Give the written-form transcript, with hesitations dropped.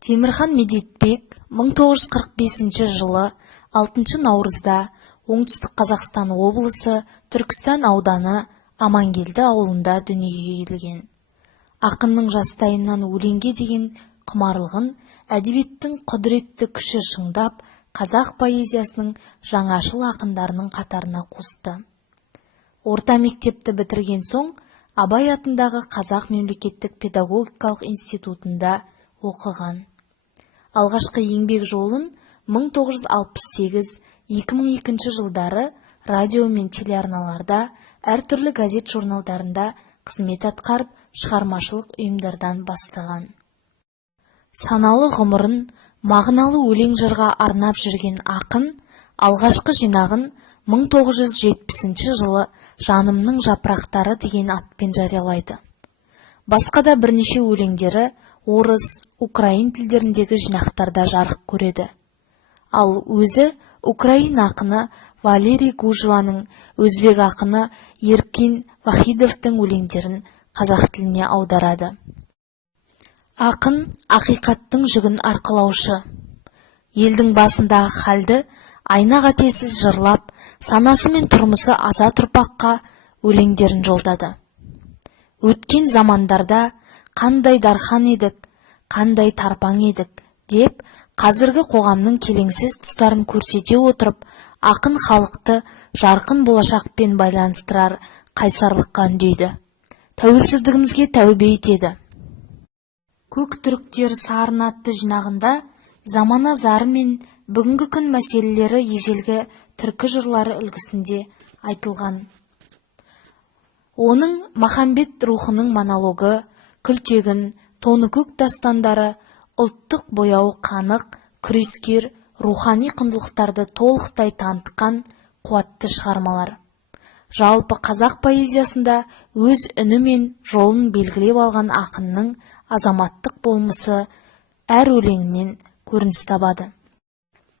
Темірхан Медетбек 1945 жылы 6 наурызда оңтүстік Қазақстан облысы Түркістан ауданы Амангелді ауылында дүниеге келген. Ақынның жастайынан өлеңге деген құмарлығын әдебиеттің құдіретті күші шыңдап, қазақ поэзиясының жаңашыл ақындарының қатарына қосты. Орта мектепті бітірген соң Абай атындағы Қазақ мемлекеттік педагогикалық институтында оқыған. Алғашқы еңбек жолын 1968-2002 жылдары радио мен телеарналарда, әртүрлі газет журналдарында қызмет атқарып, шығармашылық ұйымдардан бастаған. Саналы ғұмырын мағыналы өлең жырға арнап жүрген ақын алғашқы жинағын 1970 жылы «Жанымның жапырақтары» деген атпен жариялайды. Басқа да бірнеше өлеңдері орыс, украин тілдеріндегі жинақтарда жарық көреді. Ал өзі украин ақыны Валерий Гужваның, өзбек ақыны Еркин Вахидовтың өлеңдерін қазақ тіліне аударады. Ақын ақиқаттың жүгін арқалаушы. Елдің басындағы халді айна қатесіз жырлап, санасы мен тұрмысы аза тұрпаққа өлеңдерін жолдады. Өткен замандарда қандай дархан едік, қандай тарпаң едік деп, қазіргі қоғамның келеңсіз тұстарын көрсете отырып, ақын халықты жарқын болашақпен байланыстырар қайсарлыққа үндейді. Тәуелсіздігімізге тәубе етеді. Көк түріктер сарын атты жинағында замана зары мен бүгінгі күн мәселелері ежелгі түркі жырлары үлгісінде айтылған. Оның Махамбет рухының монологы, Күлтегін, Тоны көк дастандары ұлттық бояуы қанық, күрескер, рухани құндылықтарды толықтай танытқан қуатты шығармалар. Жалпы қазақ поэзиясында өз үні мен жолын белгілеп алған ақынның азаматтық болмысы әр өлеңінен көрініс табады.